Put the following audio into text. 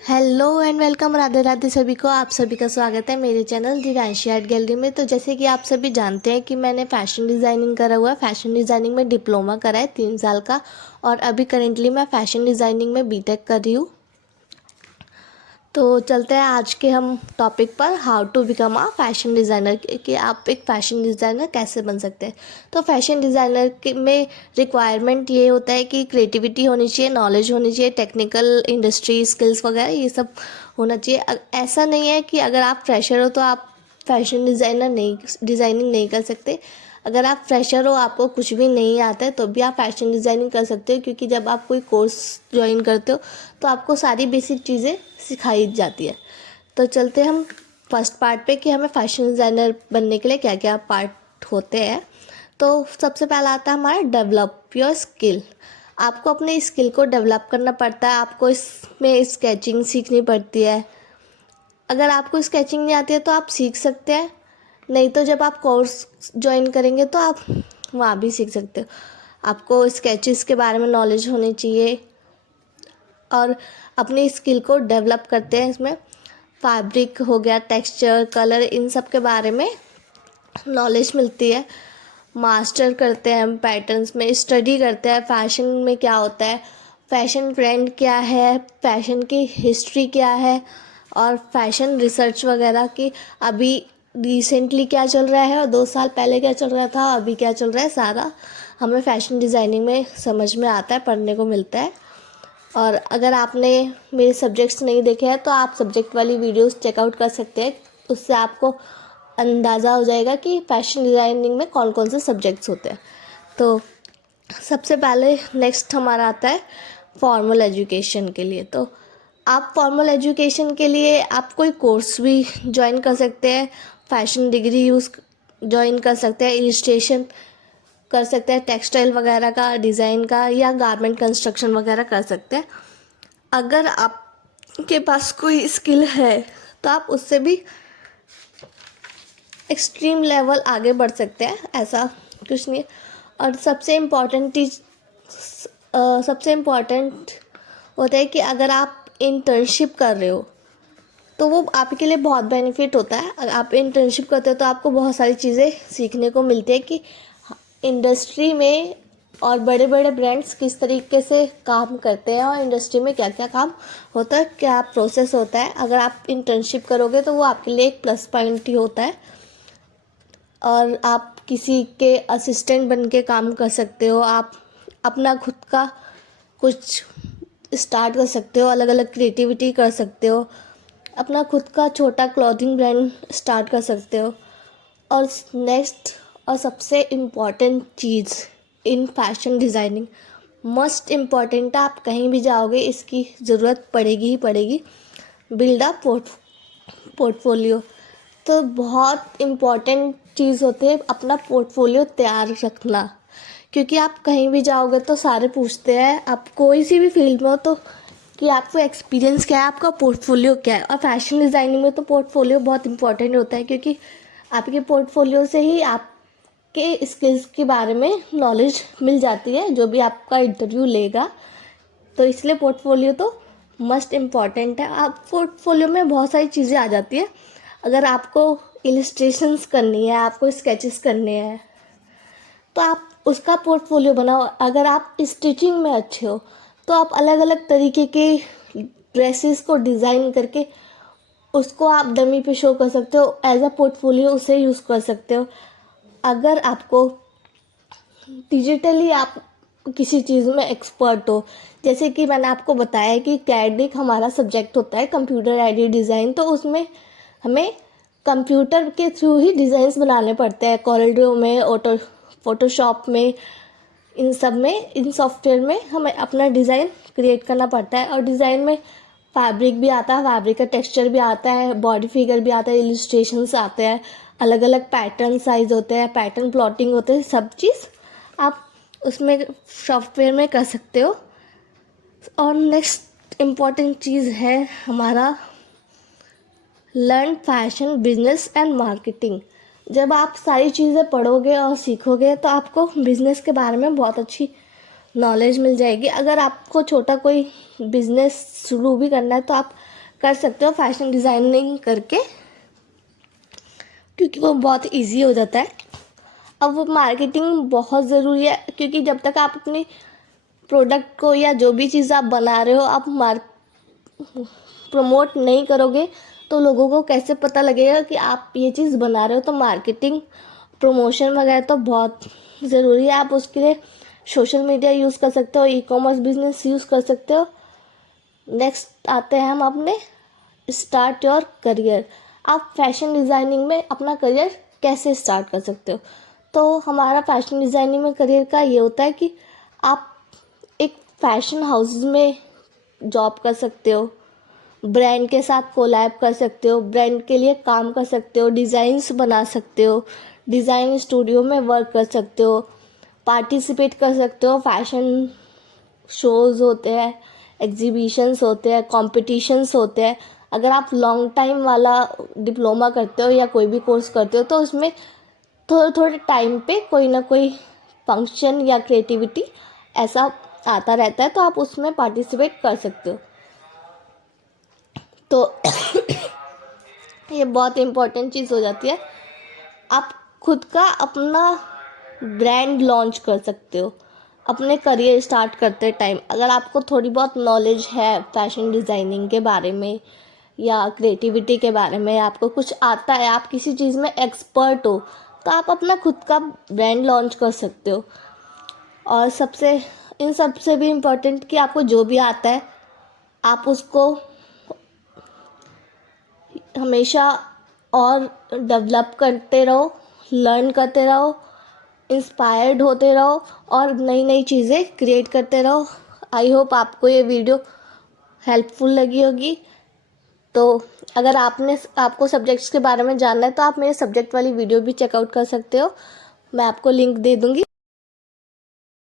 Hello and welcome, Radhe Radhe सभी को। आप सभी का स्वागत है मेरे चैनल दिव्यांशी आर्ट गैलरी में। तो जैसे कि आप सभी जानते हैं कि मैंने फ़ैशन डिज़ाइनिंग करा हुआ है। फ़ैशन डिज़ाइनिंग में डिप्लोमा करा है 3 साल का, और अभी करेंटली मैं फ़ैशन डिज़ाइनिंग में बीटेक कर रही हूँ। तो चलते हैं आज के हम टॉपिक पर, how to become a fashion designer, कि आप एक फ़ैशन डिज़ाइनर कैसे बन सकते हैं। तो फैशन डिज़ाइनर के में रिक्वायरमेंट ये होता है कि क्रिएटिविटी होनी चाहिए, नॉलेज होनी चाहिए, टेक्निकल इंडस्ट्री स्किल्स वगैरह ये सब होना चाहिए। ऐसा नहीं है कि अगर आप फ्रेशर हो तो आप फैशन डिज़ाइनिंग नहीं कर सकते। अगर आप फ्रेशर हो, आपको कुछ भी नहीं आता है, तो भी आप फैशन डिज़ाइनिंग कर सकते हो, क्योंकि जब आप कोई कोर्स ज्वाइन करते हो तो आपको सारी बेसिक चीज़ें सिखाई जाती है। तो चलते हम फर्स्ट पार्ट पे कि हमें फैशन डिज़ाइनर बनने के लिए क्या क्या पार्ट होते हैं। तो सबसे पहला आता है हमारा डेवलप योर स्किल। आपको अपने स्किल को डेवलप करना पड़ता है। आपको इसमें स्केचिंग सीखनी पड़ती है। अगर आपको स्केचिंग नहीं आती है तो आप सीख सकते हैं, नहीं तो जब आप कोर्स ज्वाइन करेंगे तो आप वहाँ भी सीख सकते हो। आपको स्केचेस के बारे में नॉलेज होनी चाहिए, और अपनी स्किल को डेवलप करते हैं। इसमें फैब्रिक हो गया, टेक्सचर, कलर, इन सब के बारे में नॉलेज मिलती है। मास्टर करते हैं हम पैटर्न्स में, स्टडी करते हैं फैशन में क्या होता है, फैशन ट्रेंड क्या है, फैशन की हिस्ट्री क्या है, और फैशन रिसर्च वगैरह की अभी रिसेंटली क्या चल रहा है और 2 साल पहले क्या चल रहा था, अभी क्या चल रहा है, सारा हमें फैशन डिज़ाइनिंग में समझ में आता है, पढ़ने को मिलता है। और अगर आपने मेरे सब्जेक्ट्स नहीं देखे हैं तो आप सब्जेक्ट वाली वीडियोस चेकआउट कर सकते हैं। उससे आपको अंदाज़ा हो जाएगा कि फैशन डिज़ाइनिंग में कौन कौन से सब्जेक्ट्स होते हैं। तो सबसे पहले नेक्स्ट हमारा आता है फॉर्मल एजुकेशन के लिए। तो आप फॉर्मल एजुकेशन के लिए आप कोई कोर्स भी ज्वाइन कर सकते हैं, फैशन डिग्री ज्वाइन कर सकते हैं, इलस्ट्रेशन कर सकते हैं, टेक्सटाइल वगैरह का डिज़ाइन का, या गारमेंट कंस्ट्रक्शन वगैरह कर सकते हैं। अगर आपके पास कोई स्किल है तो आप उससे भी एक्सट्रीम लेवल आगे बढ़ सकते हैं, ऐसा कुछ नहीं है। और सबसे इम्पॉर्टेंट होता है कि अगर आप इंटर्नशिप कर रहे हो तो वो आपके लिए बहुत बेनिफिट होता है। अगर आप इंटर्नशिप करते हो तो आपको बहुत सारी चीज़ें सीखने को मिलती है कि इंडस्ट्री में और बड़े बड़े ब्रांड्स किस तरीके से काम करते हैं, और इंडस्ट्री में क्या क्या काम होता है, क्या प्रोसेस होता है। अगर आप इंटर्नशिप करोगे तो वो आपके लिए एक प्लस पॉइंट ही होता है, और आप किसी के असिस्टेंट बन के काम कर सकते हो। आप अपना खुद का कुछ स्टार्ट कर सकते हो, अलग अलग क्रिएटिविटी कर सकते हो, अपना खुद का छोटा क्लॉथिंग ब्रांड स्टार्ट कर सकते हो। और नेक्स्ट और सबसे important cheese in fashion designing, must important है, आप कहीं भी जाओगे इसकी ज़रूरत पड़ेगी ही पड़ेगी, बिल्ड अ पोर्टफोलियो। तो बहुत इम्पॉर्टेंट चीज़ होती है अपना पोर्टफोलियो तैयार रखना, क्योंकि आप कहीं भी जाओगे तो सारे पूछते हैं, आप कोई सी भी फील्ड में हो तो, कि आपको एक्सपीरियंस क्या है, आपका पोर्टफोलियो क्या है। और फैशन डिज़ाइनिंग में तो पोर्टफोलियो बहुत इंपॉर्टेंट होता है, क्योंकि आपके पोर्टफोलियो से ही आपके स्किल्स के बारे में नॉलेज मिल जाती है जो भी आपका इंटरव्यू लेगा। तो इसलिए पोर्टफोलियो तो मस्ट इम्पॉर्टेंट है। आप पोर्टफोलियो में बहुत सारी चीज़ें आ जाती है। अगर आपको इलस्ट्रेशंस करनी है, आपको स्केचेस करने हैं, तो आप उसका पोर्टफोलियो बनाओ। अगर आप स्टिचिंग में अच्छे हो तो आप अलग अलग तरीके के ड्रेसेस को डिज़ाइन करके उसको आप डमी पे शो कर सकते हो, एज अ पोर्टफोलियो उसे यूज़ कर सकते हो। अगर आपको डिजिटली आप किसी चीज़ में एक्सपर्ट हो, जैसे कि मैंने आपको बताया कि कैड एक हमारा सब्जेक्ट होता है, कंप्यूटर एडेड डिज़ाइन, तो उसमें हमें कंप्यूटर के थ्रू ही डिज़ाइंस बनाने पड़ते हैं, कॉरिडोर में, फोटोशॉप में, इन सब में, इन सॉफ्टवेयर में हमें अपना डिज़ाइन क्रिएट करना पड़ता है। और डिज़ाइन में फैब्रिक भी आता है, फैब्रिक का टेक्सचर भी आता है, बॉडी फिगर भी आता है, इलस्ट्रेशंस आते हैं, अलग अलग पैटर्न साइज होते हैं, पैटर्न प्लॉटिंग होते हैं, सब चीज़ आप उसमें सॉफ्टवेयर में कर सकते हो। और नेक्स्ट इम्पॉर्टेंट चीज़ है हमारा learn fashion business and marketing. जब आप सारी चीज़ें पढ़ोगे और सीखोगे तो आपको बिज़नेस के बारे में बहुत अच्छी नॉलेज मिल जाएगी। अगर आपको छोटा कोई बिज़नेस शुरू भी करना है तो आप कर सकते हो फैशन डिज़ाइनिंग करके, क्योंकि वो बहुत इजी हो जाता है। अब वो मार्केटिंग बहुत ज़रूरी है, क्योंकि जब तक आप अपनी प्रोडक्ट को या जो भी चीज़ आप बना रहे हो आप प्रमोट नहीं करोगे तो लोगों को कैसे पता लगेगा कि आप ये चीज़ बना रहे हो। तो मार्केटिंग प्रमोशन वगैरह तो बहुत ज़रूरी है। आप उसके लिए सोशल मीडिया यूज़ कर सकते हो, ई कॉमर्स बिजनेस यूज़ कर सकते हो। नेक्स्ट आते हैं हम अपने स्टार्ट योर करियर। आप फैशन डिज़ाइनिंग में अपना करियर कैसे स्टार्ट कर सकते हो। तो हमारा फैशन डिज़ाइनिंग में करियर का ये होता है कि आप एक फैशन हाउस में जॉब कर सकते हो, ब्रांड के साथ कोलैब कर सकते हो, ब्रांड के लिए काम कर सकते हो, डिज़ाइंस बना सकते हो, डिज़ाइन स्टूडियो में वर्क कर सकते हो, पार्टिसिपेट कर सकते हो। फैशन शोज़ होते हैं, एग्जीबिशंस होते हैं, कॉम्पिटिशन्स होते हैं। अगर आप लॉन्ग टाइम वाला डिप्लोमा करते हो या कोई भी कोर्स करते हो तो उसमें थोड़े थोड़े टाइम पे कोई ना कोई फंक्शन या क्रिएटिविटी ऐसा आता रहता है, तो आप उसमें पार्टिसिपेट कर सकते हो। तो ये बहुत इम्पोर्टेंट चीज़ हो जाती है। आप खुद का अपना ब्रांड लॉन्च कर सकते हो अपने करियर स्टार्ट करते टाइम। अगर आपको थोड़ी बहुत नॉलेज है फैशन डिज़ाइनिंग के बारे में या क्रिएटिविटी के बारे में, आपको कुछ आता है, आप किसी चीज़ में एक्सपर्ट हो, तो आप अपना खुद का ब्रांड लॉन्च कर सकते हो। और सबसे भी इम्पोर्टेंट कि आपको जो भी आता है आप उसको हमेशा और डेवलप करते रहो, लर्न करते रहो, इंस्पायर्ड होते रहो और नई नई चीज़ें क्रिएट करते रहो। आई होप आपको ये वीडियो हेल्पफुल लगी होगी। तो अगर आपको सब्जेक्ट्स के बारे में जानना है तो आप मेरे सब्जेक्ट वाली वीडियो भी चेकआउट कर सकते हो, मैं आपको लिंक दे दूँगी।